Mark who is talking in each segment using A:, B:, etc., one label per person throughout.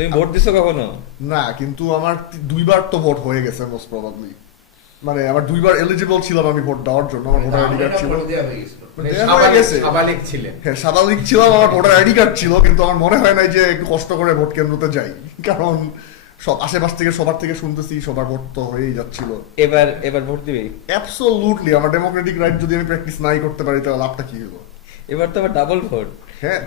A: তুমি ভোট দিছো কখনো?
B: না কিন্তু আমার দুইবার তো ভোট হয়ে গেছে মোস্ট প্রবাবলি মানে আমার দুইবার এলিজিবল ছিলাম আমি ভোট দেওয়ার জন্য আমার ভোটার আইডি কার্ড ছিল।
C: হয়ে
D: মানে
B: দেয়া হয়ে
D: ছিলেন।
B: হ্যাঁ স্বাভাবিক ছিলাম আমার ভোটার আইডি কার্ড ছিল কিন্তু আমার মনে হয় না যে একটু কষ্ট করে ভোট কেন্দ্রতে যাই। কারণ সব আশেপাশ থেকে সবার থেকে শুনতেছি সবার ভোট তো হয়েই যাচ্ছিল।
A: এবার এবার ভোট দিবে?
B: অ্যাবসোলুটলি আমার ডেমোক্রেটিক রাইট যদি আমি প্র্যাকটিস নাই করতে পারি তাহলে লাভটা কি হলো?
A: এবার তো আবার ডাবল ভোট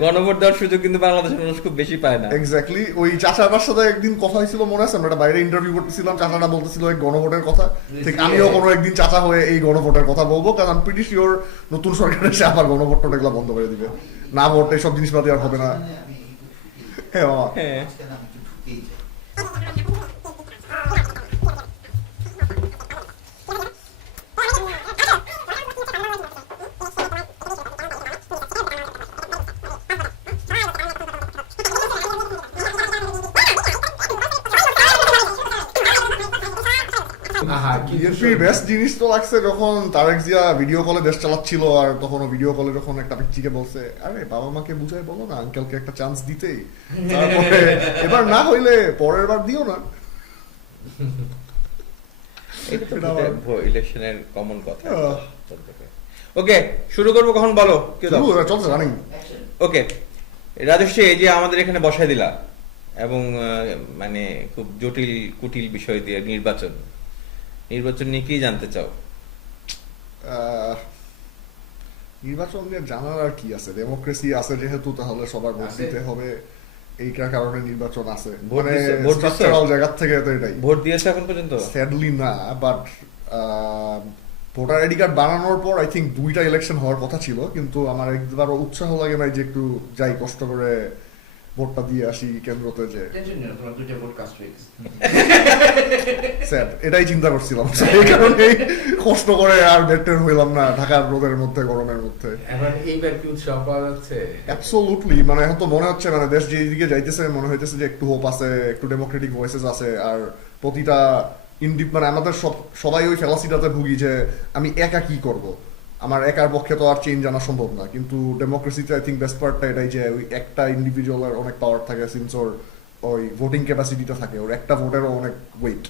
A: গণভোট দেওয়ার সুযোগ কিন্তু বাংলাদেশের মানুষ খুব বেশি পায় না।
B: এক্স্যাক্টলি ওই চাচার সাথে একদিন কথা হয়েছিল মনে আছে? আমরা বাইরে ইন্টারভিউ করতেছিলাম চাচাটা বলতেছিল এই গণভোটের কথা। ঠিক আমিও কোনো একদিন চাচা হয়ে এই গণভোটের কথা বলব কারণ আমি প্রিটি শিওর নতুন সরকার এসে আবার গণভোটটা এগুলো বন্ধ করে দিবে। না ভোট এইসব জিনিসপাতি আর হবে না। হ্যাঁ বিএনপির বেস্ট জিনিস তো লাগছে যখন তারেক জিয়া ভিডিও কলে দেশ চালাচ্ছিল আর তখন ভিডিও কলে যখন একটা পিচ্চিকে বলছে আরে বাবা মাকে বুঝাই বলো না আঙ্কেলকে একটা চান্স দিতেই। তারপরে এবার না হইলে পরের বার দিও না।
A: ইলেকশনের কমন কথা। ওকে শুরু করব কখন বলো?
B: চলছে রানিং
A: ওকে রাজস্বী এই যে আমাদের এখানে বসায় দিলা এবং মানে খুব জটিল কুটিল বিষয় দিয়ে নির্বাচন। নির্বাচন নিয়ে কি জানতে চাও?
B: নির্বাচন নিয়ে জানার আর কি আছে? ডেমোক্রেসি আছে যেহেতু তাহলে সবার ভোট দিতে হবে। এইটার কারণে নির্বাচন আছে। মানে? স্ট্রাকচারাল থেকে তো এটাই।
A: ভোট দিয়েছে এখন পর্যন্ত?
B: স্যাডলি না বাট ভোটার আইডি কার্ড বানানোর পর আই থিঙ্ক দুইটা ইলেকশন হওয়ার কথা ছিল কিন্তু আমার একবারও উৎসাহ লাগে নাই যে একটু যাই কষ্ট করে ভোটটা দিয়ে আসি কেন্দ্রতে যে স্যাড এটাই চিন্তা করছিলাম। এই কারণে কষ্ট করে আর বেটের হইলাম না ঢাকার রোদের মধ্যে গরমের মধ্যে।
D: এখন এইবার কি উৎসাহ পাওয়া যাচ্ছে।
B: অ্যাবসোলুটলি মানে এখন তো মনে হচ্ছে মানে দেশ যেদিকে যাইতেছে মনে হইতেছে যে একটু হোপ আছে একটু ডেমোক্রেটিক ভয়েসেস আছে আর প্রতিটা ইন্ডিপ মানে আমাদের সব সবাই ওই ফেলাসিটাতে ভুগি যে আমি একা কি করব? আমার একার পক্ষে তো আর চেঞ্জ আনা সম্ভব না। কিন্তু ডেমোক্রেসিতে আই থিঙ্ক বেস্ট পার্টটা এটাই যে ওই একটা ইন্ডিভিজুয়ালের অনেক পাওয়ার থাকে সিন্স ওর ওই ভোটিং ক্যাপাসিটিটা থাকে। ওর একটা ভোটেরও অনেক ওয়েট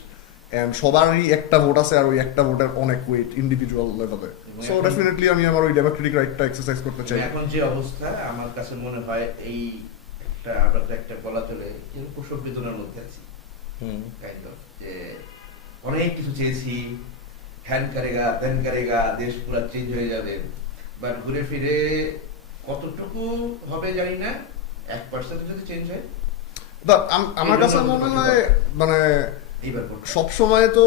B: এন্ড সবারই একটা ভোট আছে আর ওই একটা ভোটের অনেক ওয়েট ইন্ডিভিজুয়াল লেভেলে সো ডেফিনেটলি আমি আমার ওই ডেমোক্রেটিক রাইটটা এক্সারসাইজ করতে চাই।
C: এখন যে অবস্থা আমার কাছে মনে হয় এই একটা আমরা তো একটা বলা চলে যে প্রসব বেদনার মধ্যে আছি।
A: হুম।
C: কাইন্ড অফ যে অনেক কিছু চেয়েছি হ্যান কারেগা ত্যান কারেগা দেশ পুরো চেঞ্জ হয়ে যাবে। বাট ঘুরে ফিরে কতটুকু হবে জানি না এক পার্সেন্ট যদি চেঞ্জ হয়।
B: আমার কাছে মনে হয় মানে সব সময় তো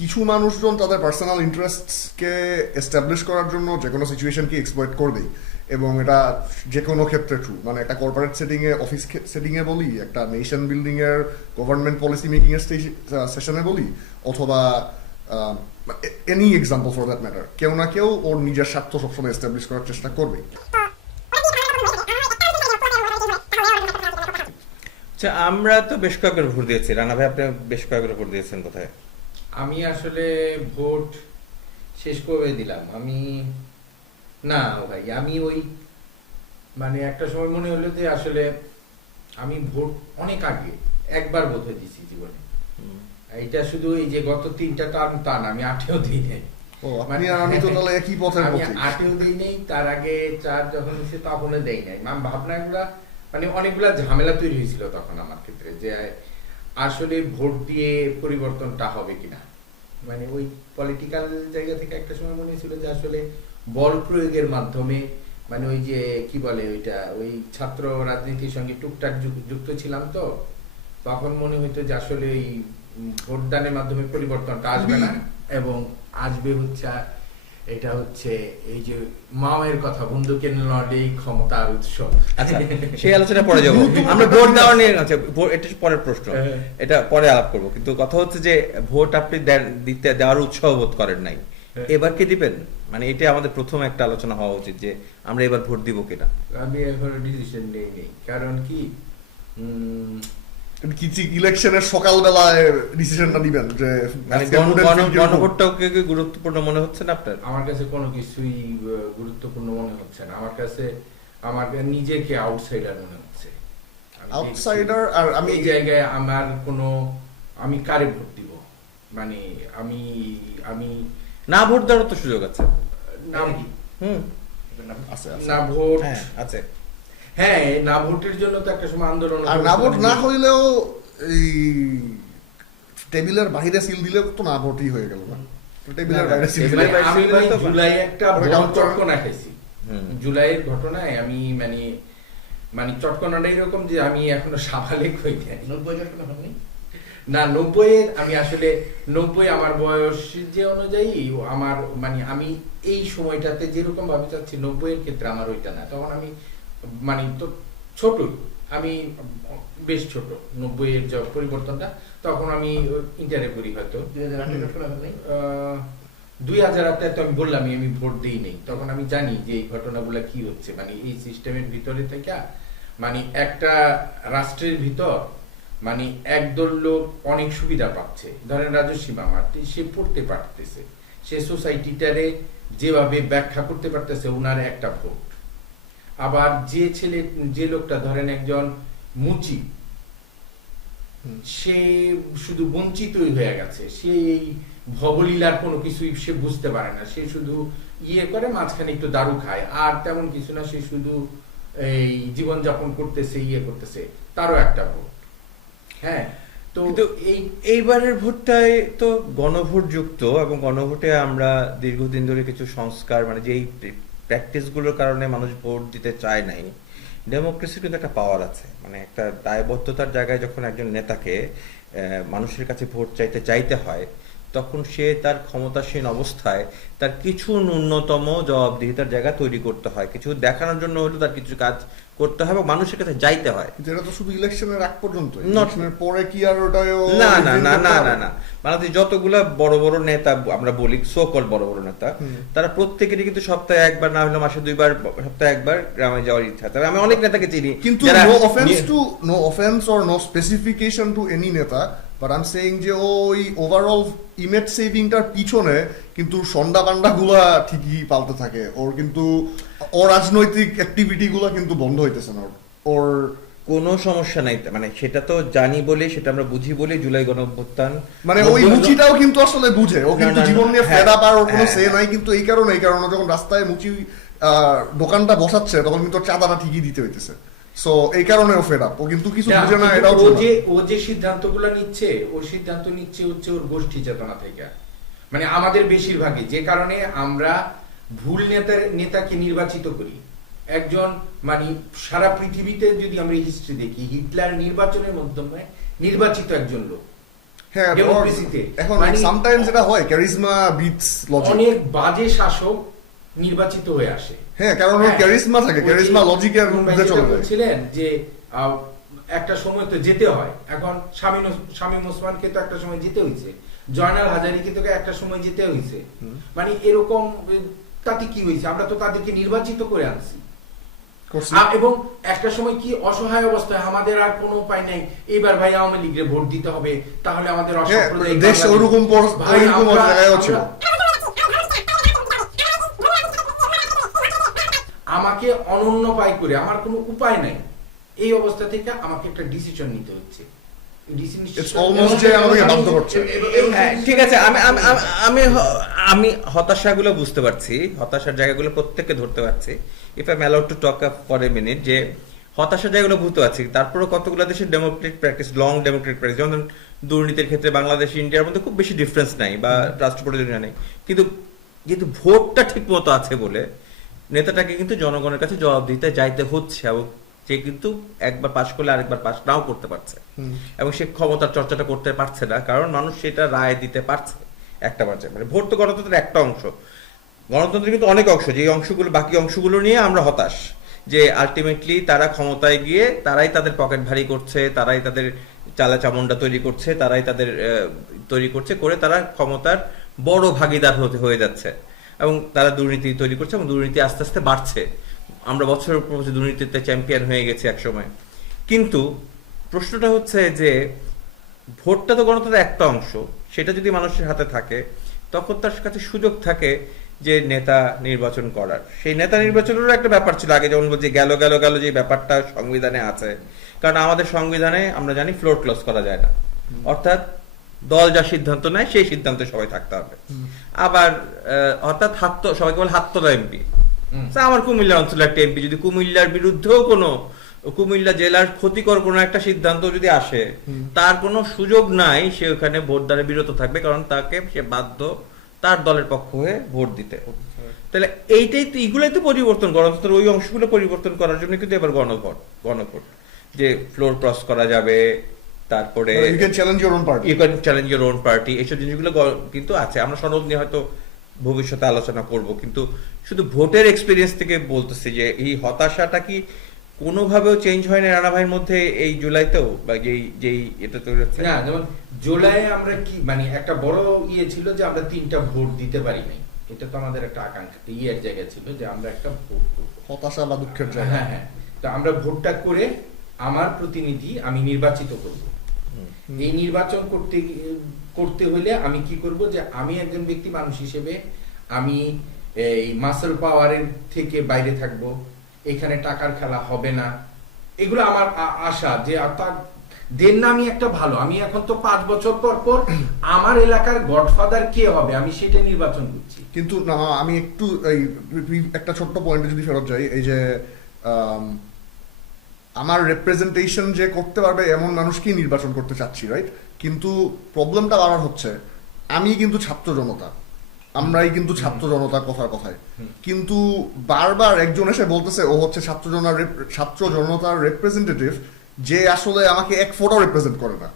B: কিছু মানুষজন তাদের পার্সোনাল ইন্টারেস্টকে এস্টাবলিশ করার জন্য যে কোনো সিচুয়েশনকে এক্সপ্লয়েট করবেই। এবং এটা যে কোনো ক্ষেত্রে ট্রু মানে একটা কর্পোরেট সেটিং এ অফিস সেটিং এ বলি একটা নেশন বিল্ডিংয়ের গভর্নমেন্ট পলিসি মেকিং এর সেশনে বলি অথবা any example for that matter কেউ না কেউ ওর নিজের স্বার্থ সবসময় এস্টাবলিশ করার চেষ্টা করবে।
A: আচ্ছা আমরা তো বেশ কয়েকবার ভোট দিয়েছি। রানা ভাই আপনি বেশ কয়েকবার ভোট দিয়েছেন কোথায়?
D: আমি আসলে ভোট শেষ করে দিলাম। আমি না ভাই আমি ওই মানে একটা সময় মনে হলো যে আসলে আমি ভোট অনেক আগে একবার বোধহয় দিছি জীবনে। এটা শুধু এই যে গত তিনটা টার্ম তা না আমি আঠেও দিই নাই।
B: ও আমি তো তাহলে একই পথের পথে
D: আটেও দিই নেই তার আগে চার যখন হয়েছে তখনও দেই নাই। আমি ভাবনাগুলা মানে অনেকগুলা ঝামেলা তৈরি হয়েছিল তখন আমার ক্ষেত্রে যে আসলে ভোট দিয়ে পরিবর্তনটা হবে কিনা। মানে ওই পলিটিক্যাল জায়গা থেকে একটা সময় মনে হয়েছিল যে আসলে বল প্রয়োগের মাধ্যমে মানে ওই যে কি বলে ওইটা ওই ছাত্র রাজনীতির সঙ্গে টুকটাক যুক্ত ছিলাম তো তখন মনে হইতো যে আসলে এই উম, ভোটদানের মাধ্যমে পরিবর্তনটা আসবে না। এবং আসবে হচ্ছে এটা হচ্ছে এই যে মাওয়ের কথা বন্ধুকের লড়েই ক্ষমতার উৎস।
A: আচ্ছা সেই আলোচনা পরে যাব। আমরা ভোট দেওয়া নিয়ে আচ্ছা এটা পরের প্রশ্ন।
D: হ্যাঁ।
A: এটা পরে আলাপ করব। কিন্তু কথা হচ্ছে যে ভোট আপনি দিতে দেওয়ার উৎসাহ বোধ করেন নাই।
D: হ্যাঁ।
A: এবার কি দিবেন? মানে এটা আমাদের প্রথম একটা আলোচনা হওয়া উচিত যে আমরা এবার ভোট দিব কিনা।
D: আমি এখনও ডিসিশন নেই নেই। কারণ কি?
B: ইলেকশনের সকালবেলায় ডিসিশনটা দিবেন যে
A: মানে? গণভোটটাকে গুরুত্বপূর্ণ মনে হচ্ছে না আপনার?
D: আমার কাছে কোনো কিছুই গুরুত্বপূর্ণ মনে হচ্ছে না। আমার কাছে আমার নিজেকে আউটসাইডার মনে হচ্ছে। আমি
B: আউটসাইডার আর আমি
D: এই জায়গায় আমার কোনো আমি কারে ভোট দিব? মানে আমি আমি
A: না ভোট দেওয়ার তো সুযোগ আছে।
D: না
C: কি?
A: হুম।
B: আছে আছে
D: না ভোট।
A: হ্যাঁ আছে।
D: হ্যাঁ না ভোটের জন্য তো একটা সময় আন্দোলন
B: আর না ভোট না হইলেও এই টেবিলের বাইরে সিল দিলেও তো না ভোটই হয়ে গেল না। টেবিলের বাইরে সিল দিলে
A: তো?
D: জুলাই একটা চটকনা খাইছি। জুলাইয়ের ঘটনায় আমি মানে মানে চটকনাটা এরকম যে আমি এখনও সাবালেক হই
C: নব্বই
D: না নব্বই আমি আসলে নব্বই আমার বয়স যে অনুযায়ী আমার মানে আমি এই সময়টাতে যেরকম ভাবে চাচ্ছি নব্বই এর ক্ষেত্রে আমার ওইটা না। তখন আমি মানে তো ছোট, আমি বেশ ছোট নব্বই এর যে পরিবর্তনটা, তখন আমি ইন্টারে পড়ি হয়তো।
C: দুই হাজার
D: আটটায় আমি বললামই, আমি ভোট দিই নেই। তখন আমি জানি যে এই ঘটনাগুলো কি হচ্ছে। মানে এই সিস্টেমের ভিতরে থেকে মানে একটা রাষ্ট্রের ভিতর মানে একদল লোক অনেক সুবিধা পাচ্ছে। ধরেন রাজস্বী মামা সে পড়তে পারতেছে। সে সোসাইটিটারে যেভাবে ব্যাখ্যা করতে পারতেছে ওনার একটা ভোট। আবার যে ছেলে যে লোকটা ধরেন একজন মুচি সে শুধু বঞ্চিতই হয়ে গেছে। সে এই ভবলীলার কোনো কিছুই সে বুঝতে পারে না। সে শুধু ইয়ে করে মাঝখানে একটু দারু খায়। আর তেমন কিছু না সে শুধু এই জীবন যাপন করতেছে ইয়ে করতেছে। তারও একটা ভোট। হ্যাঁ তো এই
A: এইবারের ভোটটায় তো গণভোট যুক্ত এবং গণভোটে আমরা দীর্ঘদিন ধরে কিছু সংস্কার মানে যেই প্র্যাকটিসগুলোর কারণে মানুষ ভোট দিতে চায় নাই। ডেমোক্রেসি কিন্তু একটা পাওয়ার আছে। মানে একটা দায়বদ্ধতার জায়গায় যখন একজন নেতাকে মানুষের কাছে ভোট চাইতে চাইতে হয়, তখন সে তার ক্ষমতাসীন অবস্থায় তার কিছু ন্যূনতম জবাবদিহিতার জায়গা তৈরি করতে হয়। কিছু দেখানোর জন্য হলেও তার কিছু কাজ করতে হবে মানুষের কাছে যাইতে হয়।
B: যেটা তো শুধু ইলেকশনের আগ পর্যন্ত। ইলেকশনের পরে কি আর ওটাও
A: না না না না না না। বাংলাদেশ যতগুলা বড় বড় নেতা আমরা বলি সোকল বড় বড় নেতা তারা প্রত্যেকেরই কিন্তু সপ্তাহে একবার না হলে মাসে দুইবার সপ্তাহে একবার গ্রামে যাওয়ার ইচ্ছা তবে আমি অনেক নেতাকে চিনি
B: কিন্তু no offence to no offence or no specification to any নেতা বাট আই এম সেইং যে ওই ওভারঅল ইমেজ সেভিংটার পিছনে কিন্তু ঠিকই পালতে থাকে। ওর কিন্তু অরাজনৈতিক অ্যাক্টিভিটি গুলা কিন্তু বন্ধ হইতেছে না। ওর।
A: কোনো সমস্যা নাই। মানে সেটা তো জানি বলে সেটা আমরা বুঝি বলে জুলাই গণ অভ্যুত্থান
B: মানে ওই মুচিটাও কিন্তু আসলে বুঝে। ও কিন্তু জীবন নিয়ে
A: হ্যাঁ,
B: ফেড আপ ওর কোনো
A: হ্যাঁ,
B: সে
A: হ্যাঁ।
B: নাই কিন্তু এই কারণে এই কারণে যখন রাস্তায় মুচি আহ, দোকানটা বসাচ্ছে তখন কিন্তু চাঁদাটা ঠিকই দিতে হইতেছে। সো এই কারণে ও ফেড আপ ও কিন্তু কিছু বুঝে না এটাও
D: ও যে ও যে সিদ্ধান্তগুলো নিচ্ছে ও সিদ্ধান্ত নিচ্ছে হচ্ছে ওর গোষ্ঠী চেতনা থেকে। মানে আমাদের বেশিরভাগই যে কারণে আমরা ভুল নেতার নেতাকে নির্বাচিত করি। একজন মানে সারা পৃথিবীতে যদি আমরা হিস্ট্রি দেখি হিটলার নির্বাচনের মাধ্যমে নির্বাচিত একজন লোক।
B: হ্যাঁ এখন
D: মানে-
B: সামটাইমস হয় ক্যারিজমা বিটস লজিক
D: অনেক বাজে শাসক নির্বাচিত হয়ে আসে।
B: হ্যাঁ কারণ ওর
D: হ্যাঁ।
B: ক্যারিজমা থাকে ক্যারিজমা চলে যায়
D: বলছিলেন যে একটা সময় তো যেতে হয়। এখন শামীম ওস- শামীম ওসমানকে তো একটা সময় যেতে হয়েছে জয়নাল হাজারিকে তো একটা সময় যেতে হয়েছে মানে এরকম তাতে কি হয়েছে আমরা তো তাদেরকে নির্বাচিত করে আনছি। এবং একটা সময় কি অসহায় অবস্থায় আমাদের আর কোনো উপায় নেই। এবার ভাই আওয়ামী লীগের ভোট দিতে হবে তাহলে আমাদের
B: হ্যাঁ,
D: অসাম্প্রদায়িক
B: দেশ ওরকম
D: ভাই, আমাকে অনন্য পায় করে আমার কোনো উপায় নাই। এই অবস্থা থেকে আমাকে একটা ডিসিশন নিতে হচ্ছে।
A: হ্যাঁ, ঠিক আছে আমি আমি আমি- হতাশাগুলো বুঝতে পারছি হতাশার জায়গাগুলো প্রত্যেককে ধরতে পারছি। If I allowed to talk for a minute যে হতাশার জায়গাগুলো বুঝতে পারছি তারপরে কতগুলো দেশের democratic practice long democratic practice যেমন দুর্নীতির ক্ষেত্রে বাংলাদেশ ইন্ডিয়ার মধ্যে খুব বেশি ডিফারেন্স নাই বা রাষ্ট্রপতি নেই। কিন্তু যেহেতু ভোটটা ঠিক মতো আছে বলে নেতাটাকে কিন্তু জনগণের কাছে জবাব দিতে যাইতে হচ্ছে এবং সে কিন্তু একবার পাশ করলে আরেকবার পাশ নাও করতে পারছে। এবং সে ক্ষমতার চর্চাটা করতে পারছে না কারণ মানুষ সেটা রায় দিতে পারছে একটা পর্যায়ে। মানে ভোট তো গণতন্ত্রের একটা অংশ। গণতন্ত্রের কিন্তু অনেক অংশ যে অংশগুলো বাকি অংশগুলো নিয়ে আমরা হতাশ যে আলটিমেটলি তারা ক্ষমতায় গিয়ে তারাই তাদের পকেট ভারী করছে তারাই তাদের চালা চামুন্ডা তৈরি করছে তারাই তাদের তৈরি করছে করে তারা ক্ষমতার বড় ভাগিদার হতে হয়ে যাচ্ছে। এবং তারা দুর্নীতি তৈরি করছে এবং দুর্নীতি আস্তে আস্তে বাড়ছে। আমরা বছরের পর বছর দুর্নীতিতে চ্যাম্পিয়ন হয়ে গেছি একসময়। কিন্তু প্রশ্নটা হচ্ছে যে ভোটটা তো গণতন্ত্রের একটা অংশ সেটা যদি মানুষের হাতে থাকে তখন তার কাছে সুযোগ থাকে যে নেতা নির্বাচন করার। সেই নেতা নির্বাচনেরও একটা ব্যাপার ছিল আগে যেমন বলছি গেল গেল গেল যে ব্যাপারটা সংবিধানে আছে। কারণ আমাদের সংবিধানে আমরা জানি ফ্লোর ক্লস করা যায় না। অর্থাৎ দল যা সিদ্ধান্ত নেয় সেই সিদ্ধান্তে সবাই থাকতে হবে। আবার অর্থাৎ হাত সবাইকে বলে হাত তোলা এমপি আমার কুমিল্লা অঞ্চলের একটা এমপি যদি কুমিল্লার বিরুদ্ধেও কোনো কুমিল্লা জেলার ক্ষতিকর কোনো একটা সিদ্ধান্ত যদি আসে তার কোনো সুযোগ নাই সে ওখানে ভোট দ্বারা বিরত থাকবে কারণ তাকে সে বাধ্য তার দলের পক্ষ হয়ে ভোট দিতে। তাহলে এইটাই তো এগুলোই তো পরিবর্তন গণতন্ত্রের ওই অংশগুলো পরিবর্তন করার জন্য কিন্তু এবার গণভোট গণভোট। যে ফ্লোর ক্রস করা যাবে তারপরে
B: you can challenge your own party
A: you can challenge your own party এইসব জিনিসগুলো কিন্তু আছে আমরা সনদ নিয়ে হয়তো ভবিষ্যতে আলোচনা করব কিন্তু শুধু ভোটের এক্সপিরিয়েন্স থেকে বলতেছি যে এই হতাশাটা কি কোনোভাবেও চেঞ্জ হয় না রানা ভাইয়ের মধ্যে এই জুলাইতেও? বা যেই যেই এটা হচ্ছে?
D: না যেমন জুলাইয়ে আমরা কি মানে একটা বড় ইয়ে ছিল যে আমরা তিনটা ভোট দিতে পারি নাই। এটা তো আমাদের একটা আকাঙ্ক্ষা ইয়ের জায়গা ছিল যে আমরা একটা ভোট
B: হতাশা বা দুঃখের জায়গা।
D: হ্যাঁ হ্যাঁ। তো আমরা ভোটটা করে আমার প্রতিনিধি আমি নির্বাচিত করব। এই নির্বাচন করতে করতে হলে আমি কি করব যে আমি একজন ব্যক্তি মানুষ হিসেবে আমি, এই মাসেল পাওয়ারের থেকে বাইরে থাকব, এখানে টাকার খেলা হবে না। এগুলো আমার আশা যে তার দেন না আমি একটা ভালো। আমি এখন তো পাঁচ বছর পর পর আমার এলাকার গডফাদার কে হবে? আমি সেটা নির্বাচন করছি।
B: কিন্তু না, আমি একটু একটা ছোট্ট পয়েন্টে যদি ফেরত যাই, এই যে আমার রেপ্রেজেন্টেশন যে করতে পারবে এমন মানুষকেই নির্বাচন করতে চাচ্ছি রাইট কিন্তু প্রবলেমটা আবার হচ্ছে আমি কিন্তু ছাত্র জনতা আমরাই কিন্তু ছাত্র জনতা কথার কথায়। কিন্তু বারবার একজন এসে বলতেছে ও হচ্ছে ছাত্র জনার ছাত্র জনতার রিপ্রেজেন্টেটিভ যে আসলে আমাকে এক ফোটাও রিপ্রেজেন্ট করে না।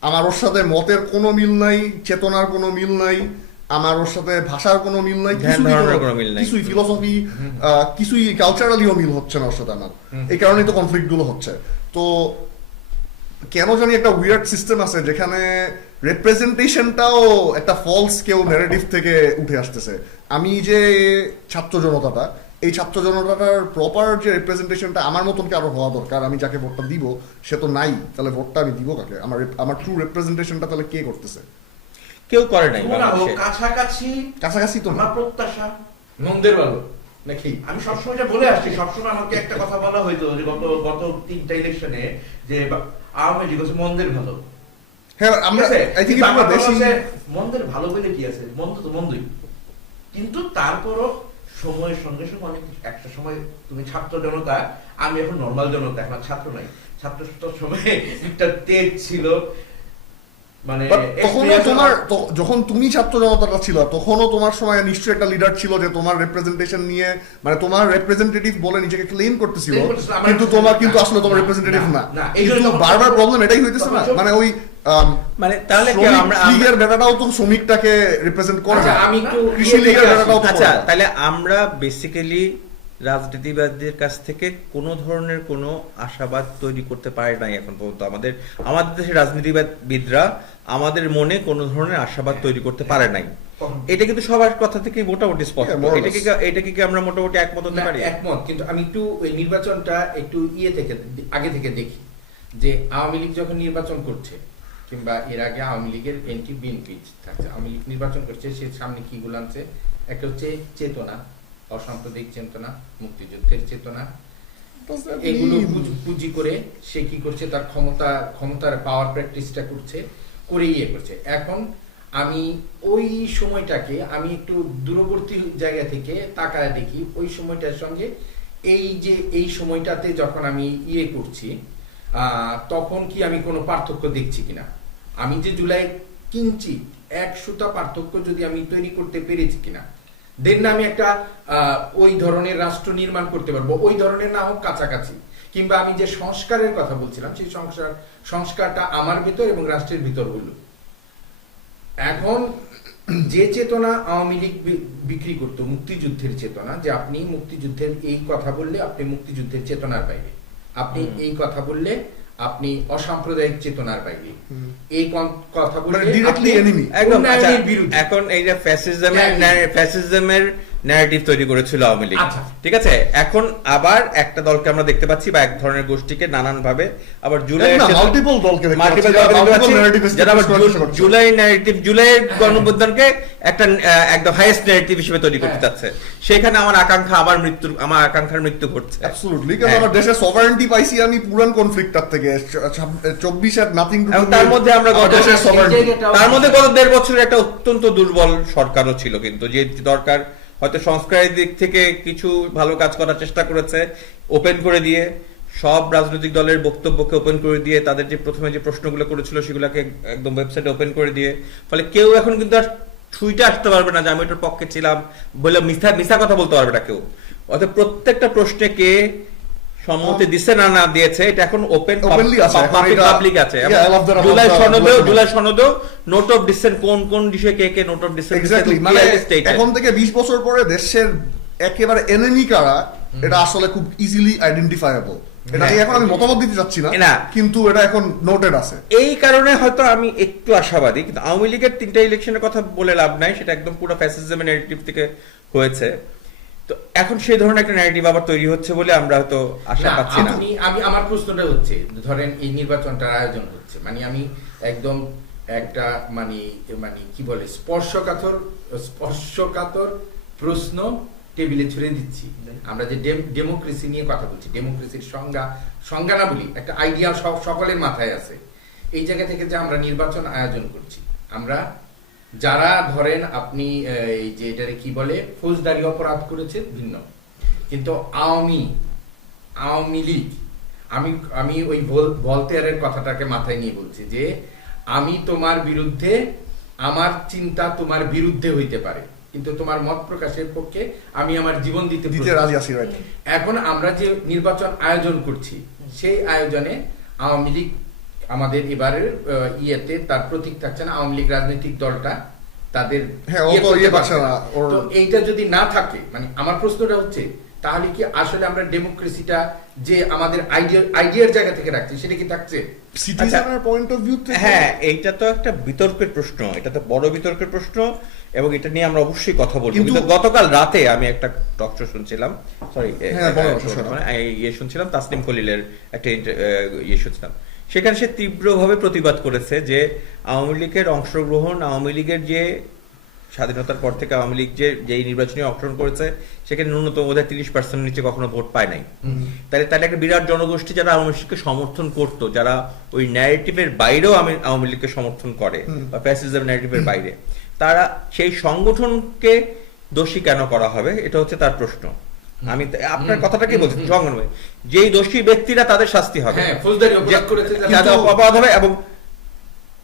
B: আমার ওর সাথে মতের কোনো মিল নাই চেতনার কোনো মিল নাই আমার ওর সাথে ভাষার কোনো মিল নাই কিছুই ফিলোসফি কিছুই কালচারালিও মিল হচ্ছে না ওর সাথে আমার। এই কারণেই তো কনফ্লিক্টগুলো হচ্ছে। তো কেন জানি একটা উইয়ার্ড সিস্টেম আছে যেখানে রেপ্রেজেন্টেশনটাও একটা ফলস কেউ ন্যারেটিভ থেকে উঠে আসতেছে। আমি যে ছাত্র জনতাটা এই ছাত্র জনতাটার প্রপার যে রিপ্রেজেন্টেশনটা আমার মতন কারও হওয়া দরকার আমি যাকে ভোটটা দিব সে তো নাই তাহলে ভোটটা আমি দিব কাকে? আমার আমার ট্রু রিপ্রেজেন্টেশনটা তাহলে কে করতেছে?
A: কেউ করে নাই
C: কাছাকাছি
B: কাছাকাছি তো না।
C: প্রত্যাশা।
D: নন্দের ভালো। নাকি
C: আমি সবসময় এটা বলে আসছি সবসময় আমাকে একটা কথা বলা হইতো যে গত গত তিনটা ইলেকশনে যে আওয়ামী লীগ হচ্ছে মন্দের ভালো।
B: হ্যাঁ আমরা আই
C: আমার মন্দের ভালো বলে কি আছে? মন্দ তো মন্দই। কিন্তু তারপরও সময়ের সঙ্গে সঙ্গে অনেক একটা সময় তুমি ছাত্র জনতা আমি এখন নর্মাল জনতা এখন ছাত্র নাই। ছাত্র সময় একটা তেজ ছিল। মানে
B: তখনও তোমার যখন তুমি ছাত্র জনতাটা ছিল তখনও তোমার সময় নিশ্চয়ই একটা লিডার ছিল যে তোমার রিপ্রেজেন্টেশন নিয়ে মানে তোমার রিপ্রেজেন্টেটিভ বলে নিজেকে ক্লেম করতেছিল কিন্তু তোমার কিন্তু আসলে তোমার রিপ্রেজেন্টেটিভ
C: না,
B: কিন্তু বারবার প্রবলেম এটাই হইতেছে না। মানে ওই
A: মানে তাহলে কি আমরা আমরা-
B: লীগের বেটাটাও তো শ্রমিকটাকে রিপ্রেজেন্ট করে
D: আচ্ছা, আমি একটু
B: কৃষি লীগের বেটাটাও
A: আচ্ছা তাহলে আমরা বেসিক্যালি রাজনীতিবাদীদের কাছ থেকে কোনো ধরনের কোনো আশাবাদ তৈরি করতে পারে নাই এখন পর্যন্ত। আমাদের আমাদের দেশের রাজনীতিবিদরা আমাদের মনে কোনো ধরনের আশাবাদ তৈরি করতে পারে নাই। এটা কিন্তু সবার কথা থেকে মোটামুটি স্পষ্ট।
B: Yeah, more or
A: এটা কি
B: less.
A: এটা কি আমরা মোটামুটি একমত হতে পারি?
D: একমত কিন্তু আমি একটু ওই নির্বাচনটা একটু ইয়ে থেকে আগে থেকে দেখি। যে আওয়ামী লীগ যখন নির্বাচন করছে কিংবা এর আগে আওয়ামী লীগের এনটি বিএনপি থাকছে আওয়ামী লীগ নির্বাচন করছে সে সামনে কি গুলো আনছে? একটা হচ্ছে চেতনা অসাম্প্রদায়িক চেতনা মুক্তিযুদ্ধের চেতনা। এগুলো পুঁজি করে সে কি করছে? তার ক্ষমতা ক্ষমতার পাওয়ার প্র্যাকটিসটা করছে। করে ইয়ে করছে। এখন আমি ওই সময়টাকে আমি একটু দূরবর্তী জায়গা থেকে তাকায় দেখি, ওই সময়টার সঙ্গে এই যে এই সময়টাতে যখন আমি ইয়ে করছি তখন কি আমি কোনো পার্থক্য দেখছি কিনা? আমি যে জুলাই কিনছি এক সুতা পার্থক্য যদি আমি তৈরি করতে পেরেছি কিনা? দেন আমি একটা ওই ধরনের রাষ্ট্র নির্মাণ করতে পারব। ওই ধরনের না হোক কাছাকাছি। কিংবা আমি যে সংস্কারের কথা বলছিলাম সেই সংস্কার সংস্কারটা আমার ভিতর এবং রাষ্ট্রের ভিতর হলো এখন যে চেতনা আওয়ামী লীগ বিক্রি করতো মুক্তিযুদ্ধের চেতনা যে আপনি মুক্তিযুদ্ধের এই কথা বললে আপনি মুক্তিযুদ্ধের চেতনার বাইরে। আপনি এই কথা বললে আপনি অসাম্প্রদায়িক চেতনার বাইরে। এই কথা বললে
B: মানে
A: আচ্ছা, এখন এই যে ফ্যাসিজমের। ফ্যাসিজমের ন্যারেটিভ তৈরি করেছিল আওয়ামী লীগ
D: আচ্ছা।
A: ঠিক আছে এখন আবার একটা দলকে আমরা দেখতে পাচ্ছি বা এক ধরনের গোষ্ঠীকে নানান ভাবে আবার জুলাই
B: multiple দলকে যারা
A: দলকে দেখতে পাচ্ছি,
B: narrative
A: আবার। জুলাই ন্যারেটিভ জুলাইয়ের গণঅভ্যুত্থানকে একটা একদম হাইয়েস্ট ন্যারেটিভ হিসেবে তৈরি করতে
D: হ্যাঁ।
A: চাচ্ছে সেখানে আমার আকাঙ্ক্ষা আবার মৃত্যু আমার আকাঙ্ক্ষার মৃত্যু ঘটছে
B: অ্যাবসলিউটলি কারণ। আমার দেশের সভারেন্টি পাইছি আমি পুরান কনফ্লিক্টটার থেকে চব্বিশ আর নাথিং টু
A: তার মধ্যে আমরা গত তার মধ্যে গত দেড় বছরের একটা অত্যন্ত দুর্বল সরকারও ছিল কিন্তু যে দরকার হয়তো সংস্কারের দিক থেকে কিছু ভালো কাজ করার চেষ্টা করেছে ওপেন করে দিয়ে, সব রাজনৈতিক দলের বক্তব্যকে ওপেন করে দিয়ে, তাদের যে প্রথমে যে প্রশ্নগুলো করেছিল সেগুলোকে একদম ওয়েবসাইটে ওপেন করে দিয়ে, ফলে কেউ এখন কিন্তু আর ছুঁইটা আসতে পারবে না যে আমি এটার পক্ষে ছিলাম বলে মিথ্যা মিথ্যা কথা বলতে পারবে না কেউ। অর্থাৎ প্রত্যেকটা প্রশ্নে কে সম্মতি দিছে না না দিয়েছে এটা এখন ওপেন
B: আছে,
A: পাবলিক আছে। জুলাই সনদেও জুলাই সনদেও নোট অফ ডিসেন্ট কোন কোন বিষয়ে কে কে নোট অফ ডিসেন্ট
B: মানে এখন থেকে বিশ বছর পরে দেশের একেবারে এনিমি কারা এটা আসলে খুব ইজিলি আইডেন্টিফাইবল এটা এখন আমি মতামত দিতে চাচ্ছি না। কিন্তু এটা এখন নোটেড আছে।
A: এই কারণে হয়তো আমি একটু আশাবাদী কিন্তু আওয়ামী লীগের তিনটা ইলেকশনের কথা বলে লাভ নাই সেটা একদম পুরো ফ্যাসিজমের ন্যারেটিভ থেকে হয়েছে। তো এখন সেই ধরনের একটা ন্যারেটিভ আবার তৈরি হচ্ছে বলে আমরা হয়তো আশা পাচ্ছি না।
D: আমি আমি আমার প্রশ্নটা হচ্ছে ধরেন এই নির্বাচনটার আয়োজন হচ্ছে মানে আমি একদম একটা মানে মানে কি বলে স্পর্শকাতর স্পর্শকাতর প্রশ্ন টেবিলে ছুড়ে দিচ্ছি। আমরা যে ডেমোক্রেসি নিয়ে কথা বলছি ডেমোক্রেসির সংজ্ঞা সংজ্ঞা না বলি একটা আইডিয়া সকলের মাথায় আছে। এই জায়গা থেকে যে আমরা নির্বাচন আয়োজন করছি আমরা যারা ধরেন আপনি এই যে এটারে কি বলে ফৌজদারি অপরাধ করেছে ভিন্ন। কিন্তু আওয়ামী আওয়ামী লীগ আমি আমি ওই ভলতেয়ারের কথাটাকে মাথায় নিয়ে বলছি যে আমি তোমার বিরুদ্ধে আমার চিন্তা তোমার বিরুদ্ধে হইতে পারে কিন্তু তোমার মত প্রকাশের পক্ষে আমি আমার জীবন দিতে
B: দিতে রাজি আছি
D: এখন আমরা যে নির্বাচন আয়োজন করছি সেই আয়োজনে আওয়ামী লীগ আমাদের এবারের ইয়েতে তার প্রতীক থাকছে না আওয়ামী লীগ রাজনৈতিক দলটা তাদের
B: হ্যাঁ,
D: ইয়ে
B: তো ইয়ে
D: এইটা যদি না থাকে মানে আমার প্রশ্নটা হচ্ছে তাহলে কি আসলে আমরা ডেমোক্রেসিটা যে আমাদের আইডিয়া আইডিয়ার জায়গা থেকে রাখছি সেটা কি থাকছে?
B: সিটিজেনের পয়েন্ট অফ ভিউ
A: হ্যাঁ এইটা তো একটা বিতর্কের প্রশ্ন এটা তো বড় বিতর্কের প্রশ্ন এবং এটা নিয়ে আমরা অবশ্যই কথা বলব।
B: কিন্তু-
A: গতকাল রাতে আমি একটা টক শো শুনছিলাম সরি
B: হ্যাঁ,
A: ইয়ে শুনছিলাম তাসনিম খলিলের একটা ইয়ে শুনছিলাম। সেখানে সে তীব্রভাবে প্রতিবাদ করেছে যে আওয়ামী লীগের অংশগ্রহণ আওয়ামী লীগের যে স্বাধীনতার পর থেকে আওয়ামী লীগ যে যেই নির্বাচনে অংশগ্রহণ করেছে সেখানে ন্যূনতম বোধহয় তিরিশ পার্সেন্ট নিচে কখনো ভোট পায় নাই। তাহলে তাহলে একটা বিরাট জনগোষ্ঠী যারা আওয়ামী লীগকে সমর্থন করতো যারা ওই ন্যারেটিভের বাইরেও আমি আওয়ামী লীগকে সমর্থন করে বা ফ্যাসিজম ন্যারেটিভের বাইরে তারা সেই সংগঠনকে দোষী কেন করা হবে এটা হচ্ছে তার প্রশ্ন। আমি আপনার কথাটা কি
D: হুম।
A: সংগ্রাম যেই দোষী ব্যক্তিরা তাদের শাস্তি হবে।
D: হ্যাঁ, অপরাধ
A: হবে এবং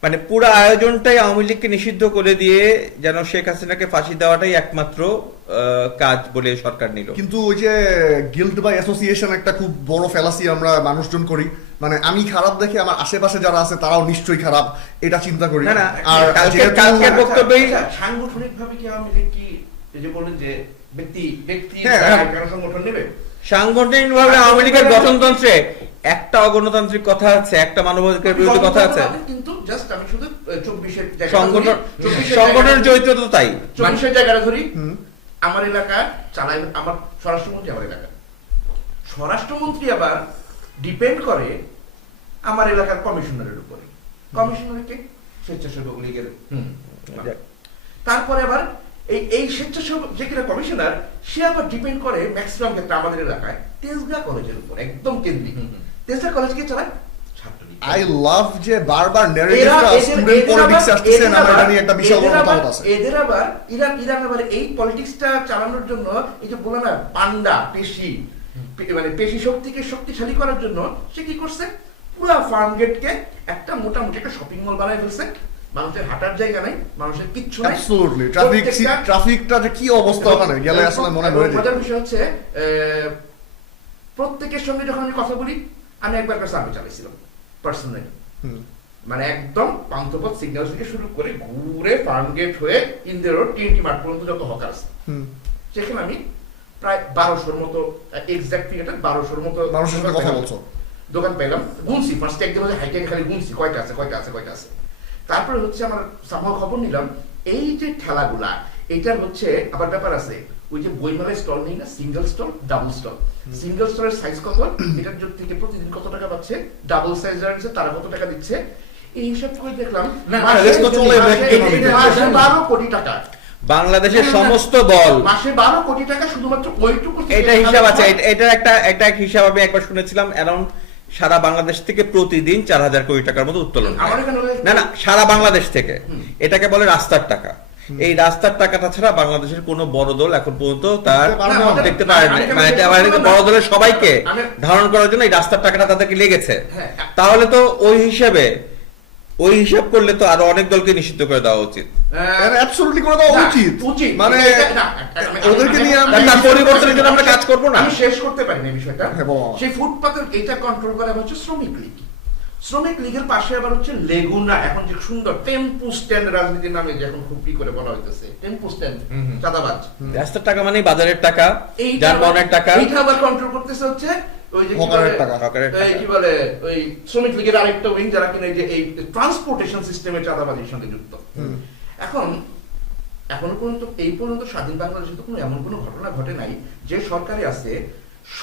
A: মানে পুরো আয়োজনটাই আওয়ামী লীগকে নিষিদ্ধ করে দিয়ে যেন শেখ হাসিনাকে ফাঁসি দেওয়াটাই একমাত্র কাজ বলে সরকার নিল।
B: কিন্তু ওই যে গিল্ড বাই অ্যাসোসিয়েশন একটা খুব বড় ফেলাসি আমরা মানুষজন করি। মানে আমি খারাপ দেখে আমার আশেপাশে যারা আছে তারাও নিশ্চয়ই খারাপ। এটা চিন্তা করি।
A: না, না,
B: আর
A: কালকের বক্তব্যেই
C: সাংগঠনিক ভাবে কি আওয়ামী লীগ কি যে বলেন যে ব্যক্তি ব্যক্তি
B: হ্যাঁ, হ্যাঁ।
C: সংগঠন নেবে।
A: সাংগঠনিক ভাবে আওয়ামী লীগের গঠনতন্ত্রে একটা অগণতান্ত্রিক কথা আছে একটা মানবাধিকার বিরোধী কথা আছে।
C: কিন্তু জাস্ট আমি শুধু চব্বিশের
A: সংগঠন সংগঠনের চরিত্র তো তাই।
C: চব্বিশের জায়গাটা ধরি। আমার এলাকা চালাই আমার স্বরাষ্ট্রমন্ত্রী আমার এলাকা। স্বরাষ্ট্রমন্ত্রী আবার ডিপেন্ড করে আমার এলাকার কমিশনারের উপরে। কমিশনার কে স্বেচ্ছাসেবক লীগের। তারপরে আবার এই এই স্বেচ্ছাসেবক যে কিনা কমিশনার সে আবার ডিপেন্ড করে ম্যাক্সিমাম ক্ষেত্রে আমাদের এলাকায় তেজগা কলেজের উপর একদম কেন্দ্রিক। তেজগা কলেজ কে চালায়?
B: আই লাভ যে বারবার ন্যারেটিভটা
C: এদের-
B: স্টুডেন্ট পলিটিক্স
C: আবার-
B: আসতেছে
C: এদের
B: না এটা
C: আবার-
B: নিয়ে একটা বিশাল বড় মতামত আছে।
C: এদের আবার ইরান ইরান আবার এই পলিটিক্সটা চালানোর জন্য এই যে বলে না পান্ডা পেশি মানে পেশি শক্তিকে শক্তিশালী করার জন্য সে কি করছে? পুরো ফার্ম গেটকে একটা মোটামুটি একটা শপিং মল বানায় ফেলছে। মানুষের হাঁটার জায়গা নাই মানুষের কিচ্ছু নাই।
B: অ্যাবসলিউটলি ট্রাফিক ট্রাফিকটা যে কি অবস্থা ওখানে? গেলে আসলে মনে যায়।
C: বিষয় হচ্ছে প্রত্যেকের সঙ্গে যখন আমি কথা বলি আমি একবার চালিয়েছিলাম পার্সোনালি মানে একদম পান্থপথ সিগন্যাল থেকে শুরু করে ঘুরে ফার্ম গেট হয়ে ইন্দির রোড টিএনটি মার্ট পর্যন্ত যত হকার আছে। সেখানে আমি প্রায় বারোশোর মতো এক্সাক্ট ফিগারটা বারোশোর মতো
B: কথা বলছো?
C: দোকান পেলাম গুনছি। ফার্স্ট একদম হাইটেক খালি গুনছি। কয়টা আছে? কয়টা আছে? কয়টা আছে? তারপরে হচ্ছে আমার সামহ খবর নিলাম এই যে ঠেলাগুলা এটার হচ্ছে আবার ব্যাপার আছে ওই যে বইমেলায় স্টল নেই না single stall double stall single স্টলের সাইজ কত? এটার জন্য থেকে প্রতিদিন কত টাকা পাচ্ছে? ডাবল সাইজ যারা তারা কত টাকা দিচ্ছে? এই হিসাব করে দেখলাম বারো কোটি টাকা।
A: বাংলাদেশের। সমস্ত বল।
C: মাসে বারো কোটি টাকা শুধুমাত্র ওইটুকু
A: এটা হিসাব আছে এটা- এটার একটা একটা হিসাব আমি একবার শুনেছিলাম অ্যারাউন্ড সারা বাংলাদেশ থেকে প্রতিদিন চার হাজার কোটি টাকার মতো উত্তোলন না না সারা বাংলাদেশ থেকে। এটাকে বলে রাস্তার টাকা। এই রাস্তার টাকাটা ছাড়া বাংলাদেশের কোনো বড় দল এখন পর্যন্ত তার
B: দেখতে
A: পারেনি। পারে মানে বড় দলের সবাইকে ধারণ করার জন্য এই রাস্তার টাকাটা তাদেরকে লেগেছে।
C: হ্যাঁ।
A: তাহলে তো ওই হিসাবে ওই হিসাব করলে তো আরও অনেক দলকে নিষিদ্ধ করে দেওয়া উচিত।
C: আহ,
B: অ্যাবসলিউটলি করে দেওয়া উচিত।
C: উচিত।
B: মানে
C: এটা-
B: ওদেরকে নিয়ে
A: তার পরিবর্তনের জন্য আমরা কাজ করব না?
C: আমি শেষ করতে পারি না বিষয়টা।
B: হ্যাঁ।
C: সেই ফুটপাতের এটা কন্ট্রোল করা হচ্ছে শ্রমিক লীগ। শ্রমিক লীগের পাশে আবার হচ্ছে লেগুনা এখন যে সুন্দর টেম্পু স্ট্যান্ড রাজনীতির নামে যে এখন খুব কি করে বলা হইতেছে। টেম্পু স্ট্যান্ড চাঁদাবাজ।
A: রাস্তার টাকা মানে বাজারের টাকা যানবাহনের টাকা।
C: এইটা আবার কন্ট্রোল করতেছে হচ্ছে ওই যে কি বলে-
B: টাকা,
A: হকারের
C: এই
A: টাকা।
C: কি বলে? ওই শ্রমিক লীগের আরেকটা উইং যারা কিনা যে এই ট্রান্সপোর্টেশন সিস্টেমে চাঁদাবাজির সঙ্গে যুক্ত। এখন এখনও পর্যন্ত এই পর্যন্ত স্বাধীন বাংলাদেশে তো কোনো এমন কোনো ঘটনা ঘটে নাই যে সরকারে আছে।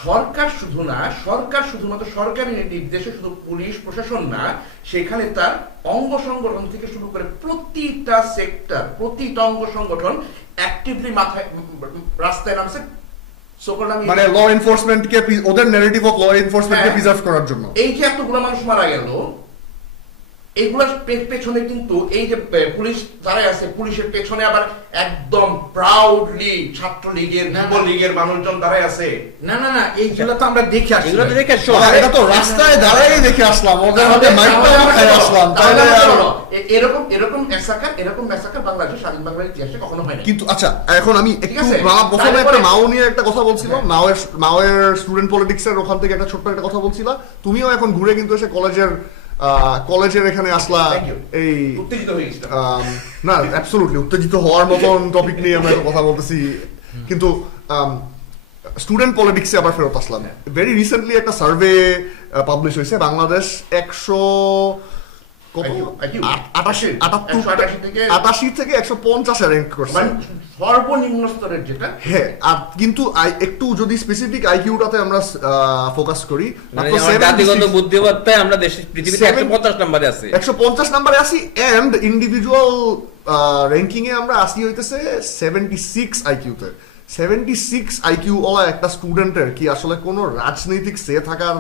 C: সরকার শুধু না সরকার শুধুমাত্র সরকারি নির্দেশে শুধু পুলিশ প্রশাসন না সেখানে তার অঙ্গ সংগঠন থেকে শুরু করে প্রতিটা সেক্টর প্রতিটা অঙ্গ সংগঠন অ্যাক্টিভলি মাথায় রাস্তায় নামছে।
B: মানে ল এনফোর্সমেন্ট কে ওদের নেগেটিভ অফ ল এনফোর্সমেন্ট কে
C: হ্যাঁ।
B: প্রিজার্ভ করার জন্য
C: এই যে এতগুলো মানুষ মারা গেল এইগুলার পে- পেছনে কিন্তু এই যে পুলিশ যারা আছে পুলিশের পেছনে আবার একদম প্রাউডলি ছাত্র লীগের। লীগের মানুষজন দাঁড়ায় আছে।
D: না না না এইগুলো তো আমরা দেখে আসছি।
A: এগুলো দেখে আসছো।
B: এটা তো রাস্তায় দাঁড়াই দেখে আসলাম। ওদের হাতে খাই আসলাম।
C: তাহলে এরকম এরকম ম্যাসাকার এরকম ম্যাসাকার বাংলাদেশের স্বাধীন বাংলার ইতিহাসে কখনো হয় না
B: কিন্তু আচ্ছা এখন আমি একটু মা প্রথমে একটা মাও নিয়ে একটা কথা বলছিলাম।
C: হ্যাঁ।
B: মাওয়ের মাওয়ের স্টুডেন্ট পলিটিক্স এর ওখান থেকে একটা ছোট্ট একটা কথা বলছিলা তুমিও এখন ঘুরে কিন্তু এসে কলেজের কলেজের এখানে আসলা এই
C: হয়ে
B: না অ্যাবসলুটলি উত্তেজিত হওয়ার মতন টপিক নিয়ে আমরা কথা বলতেছি। কিন্তু স্টুডেন্ট পলিটিক্সে আবার ফেরত আসলাম। ভেরি রিসেন্টলি একটা সার্ভে পাবলিশ হয়েছে বাংলাদেশ একশো
C: থেকে-
B: থেকে একশো পঞ্চাশে র্যাঙ্ক করছে।
C: মানে সর্বনিম্ন স্তরের যেটা।
B: হ্যাঁ আর কিন্তু একটু যদি স্পেসিফিক আইকিউটাতে আমরা ফোকাস করি
A: মানে
B: মাত্র
A: আমার
B: 76
A: জাতিগত বুদ্ধিমত্তায় আমরা দেশের পৃথিবীতে একশো পঞ্চাশ নম্বরে আছি।
B: একশো পঞ্চাশ নাম্বারে আসি এন্ড ইন্ডিভিজুয়াল র্যাঙ্কিং এ আমরা আসি হইতেছে সেভেন্টি সিক্স আইকিউতে সেভেন্টি সিক্স আইকিউ ওলা একটা স্টুডেন্টের কি আসলে কোনো রাজনৈতিক সে থাকার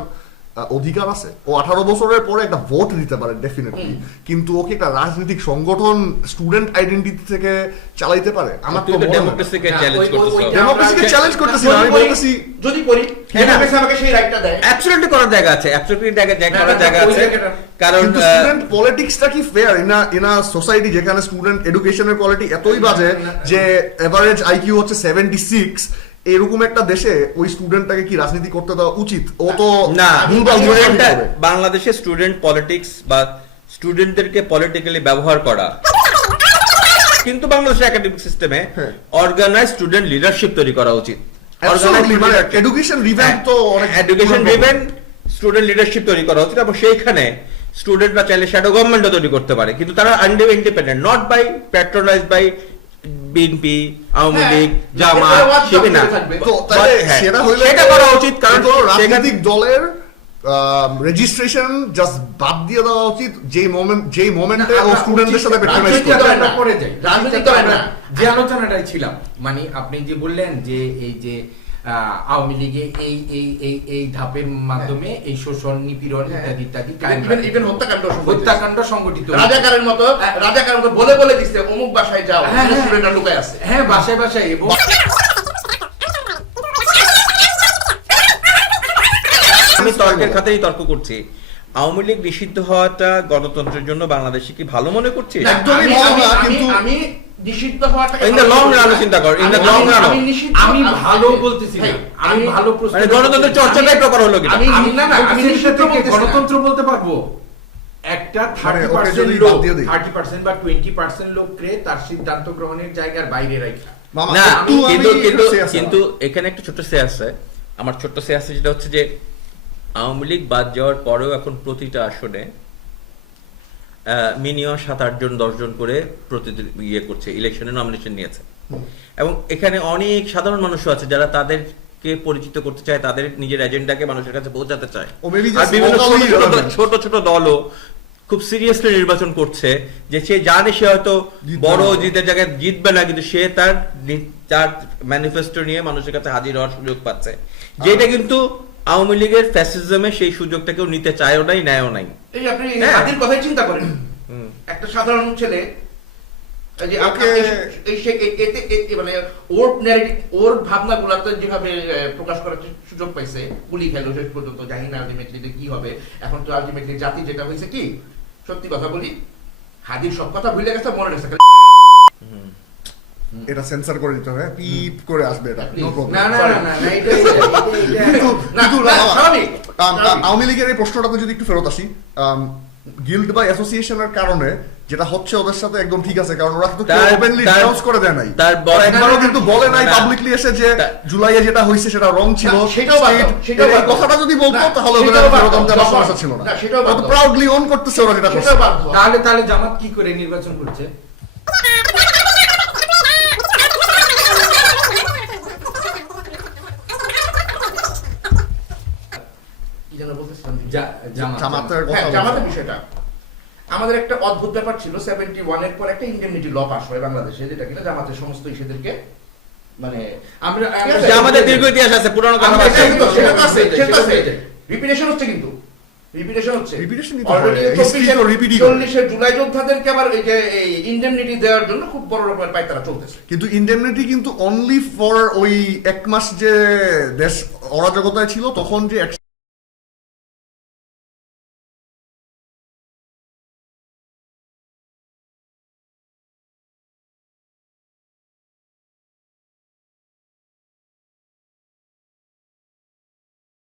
B: অধিকার আছে। ও আঠারো বছরের পরে একটা ভোট দিতে পারে ডেফিনেটলি কিন্তু ওকে একটা রাজনৈতিক সংগঠন স্টুডেন্ট আইডেন্টিটি থেকে চালাইতে পারে। আমার তো।
A: ডেমোক্রেসিকে চ্যালেঞ্জ করতেছ।
D: ওই-
B: ডেমোক্রেসিকে চ্যালেঞ্জ করতেছি আমি বলতেছি
C: যদি করি
A: হ্যাঁ, না।
C: ডেমোক্রেসি আমাকে সেই রাইটটা দেয়।
A: অ্যাবসলিউটলি করার জায়গা আছে অ্যাবসলিউটলি জায়গা করার জায়গা আছে। কারণ
B: স্টুডেন্ট পলিটিক্সটা কি ফেয়ার ইন ইন সোসাইটি যেখানে স্টুডেন্ট এডুকেশনের কোয়ালিটি এতই বাজে। যে এভারেজ আইকিউ হচ্ছে সেভেন্টি সিক্স এরকম একটা দেশে ওই স্টুডেন্টটাকে কি রাজনীতি করতে দেওয়া উচিত? ও তো
A: না। বাংলাদেশে স্টুডেন্ট পলিটিক্স বা স্টুডেন্টদেরকে পলিটিক্যালি ব্যবহার করা। কিন্তু বাংলাদেশের একাডেমিক সিস্টেমে
B: হ্যাঁ।
A: অর্গানাইজ স্টুডেন্ট লিডারশিপ তৈরি করা উচিত।
B: Absolutely, মানে এডুকেশন রিভ্যাম্প তো
A: এডুকেশন ড্রিভেন স্টুডেন্ট লিডারশিপ তৈরি করা উচিত এবং সেইখানে স্টুডেন্টরা চাইলে শ্যাডো গভর্নমেন্টও তৈরি করতে পারে। কিন্তু তারা independent not by patronize by BNP Awami
C: হ্যাঁ,
A: লীগ
C: জামাত
A: শিবির না।
C: থাকবে।
B: তো
A: হ্যাঁ,
B: সেটা হইলে
A: সেটা করা উচিত কারণ
B: রাজনৈতিক দলের রেজিস্ট্রেশন জাস্ট বাদ দিয়ে দেওয়া উচিত যে মোমেন্ট যে মোমেন্টে ও স্টুডেন্টদের সাথে
C: রাজনৈতিক
B: করে
C: রাজনৈতিক দল না।
D: যে আলোচনাটাই ছিলাম মানে আপনি যে বললেন যে এই যে আওয়ামী লীগে এই এই এই এই ধাপের মাধ্যমে এই শোষণ নিপীড়ন
C: হ্যাঁ।
D: ইত্যাদি ইত্যাদি
C: হত্যাকাণ্ড
D: হত্যাকাণ্ড সংগঠিত
C: রাজাকারের মতো রাজাকারের মতো বলে বলে দিচ্ছে অমুক বাসায় যাও
D: হ্যাঁ, হ্যাঁ।
C: স্টুডেন্টরা লুকায় আছে।
D: হ্যাঁ বাসায় বাসায়। এবং
A: আমি তর্কের খাতেই তর্ক করছি। আওয়ামী লীগ নিষিদ্ধ হওয়াটা গণতন্ত্রের জন্য বাংলাদেশে কি ভালো মনে করছিস?
C: না,
B: একদমই
C: আমি-
B: ভালো না,
C: আমি-
B: কিন্তু-
C: নিষিদ্ধ হওয়াটা
A: In the long run চিন্তা কর, in the long run
D: আমি ভালো বলতেছি না। আমি ভালো প্রশ্ন
A: চর্চাটাই প্রকার হলো কিনা?
C: আমি-
D: আমি
C: না, না, আমি নিষিদ্ধ
D: সেটা থেকে
C: বলতেছি না।
D: গণতন্ত্র বলতে পারব? একটা থার্টি পার্সেন্ট লোক
B: বাদ দিয়ে দিই।
D: থার্টি পার্সেন্ট বা টোয়েন্টি পার্সেন্ট লোককে তার সিদ্ধান্ত গ্রহণের জায়গার বাইরে রাখা
A: না কিন্তু কিন্তু এখানে একটা ছোট সে আছে। আমার ছোট্ট সে আছে যেটা হচ্ছে যে আওয়ামী লীগ বাদ যাওয়ার পরেও এখন প্রতিটা আসনে মিনিমাম সাত আট জন করে প্রতিদিন ইয়ে করছে ইলেকশনে নমিনেশন নিয়েছে। এবং এখানে অনেক সাধারণ মানুষও আছে যারা তাদেরকে পরিচিত করতে চায় তাদের নিজের এজেন্ডাকে মানুষের কাছে পৌঁছাতে চায়। আর বিভিন্ন ছোট ছোট দলও খুব সিরিয়াসলি নির্বাচন করছে যে সে জানে সে হয়তো বড়। জিতের জায়গায় জিতবে না কিন্তু সে তার তার ম্যানিফেস্টো নিয়ে মানুষের কাছে হাজির হওয়ার সুযোগ পাচ্ছে। যেটা কিন্তু আওয়ামী লীগের ফ্যাসিজমে সেই সুযোগটাকেও নিতে চায়ও নাই নেয়ও নাই।
C: এই আপনি
A: হ্যাঁ।
C: কথাই চিন্তা করেন। একটা সাধারণ ছেলে যে মানে ওর ওর ভাবনাগুলোতে যেভাবে প্রকাশ করার সুযোগ পাইছে গুলি খেলো শেষ পর্যন্ত জানি না আলটিমেটলি কি হবে? এখন তো আলটিমেটলি জাতি যেটা হয়েছে কি? সত্যি কথা বলি হাদির সব কথা ভুলে গেছে মনে রাখছে খালি
B: এটা সেন্সর করে দিতে হবে পিপ করে আসবে এটা নো প্রবলেম
D: না না না না না, এটা এটা- এটা- এটা-
B: কিন্তু কিন্তু
C: না,
B: না,
C: স্বাভাবিক,
B: আম,
C: স্বাভাবিক।
B: আওয়ামী লীগের এই প্রশ্নটাতে যদি একটু ফেরত আসি গিল্ড বা অ্যাসোসিয়েশনের কারণে যেটা হচ্ছে ওদের সাথে একদম ঠিক আছে কারণ ওরা কিন্তু ওপেনলি ডিনাউন্স করে দেয় নাই
A: তার বড়-
B: একবারও কিন্তু বলে নাই পাবলিকলি এসে যে জুলাইয়ে যেটা হয়েছে সেটা রং ছিল
C: সেটাও সেটাও বাদ
B: কথাটা যদি বলতো তাহলে ওদের
C: সেটাও বাদ
B: ফেরত
C: দাও,
B: আনতে আমার
C: যখন-
B: সমস্যা ছিল না
C: না, সেটাও বাদ
B: প্রাউডলি অন করতেছে ওরা যেটা করছে
C: সেটাও বাদ
D: তাহলে তাহলে জামাত কি করে নির্বাচন করছে
C: কি যেন বলতেছিলাম?
D: জা- জামাত
B: জামাতের। কথা
C: হ্যাঁ বিষয়টা। আমাদের একটা অদ্ভুত ব্যাপার ছিল সেভেন্টি ওয়ানের পর একটা ইন্ডেমনিটি ল পাস হয় বাংলাদেশে যেটা কিনা জামাতের সমস্ত ইসেদেরকে মানে
D: আমরা
A: আমাদের দীর্ঘ ইতিহাস আছে পুরনো কথা
D: আমরা
C: সেটা
A: দিয়ে।
C: কিন্তু- সেটা তো আছে,
D: সেটা
C: সেটা আছে। রিপিটেশন হচ্ছে কিন্তু। রিপিটেশন হচ্ছে। জুলাই যোদ্ধাদেরকে আবার এই যে এই দেওয়ার জন্য খুব বড় রকমের চলতেছে।
B: কিন্তু ইন্ডেমনিটি কিন্তু অনলি ফর ওই এক মাস যে দেশ অরাজকতায় ছিল তখন যে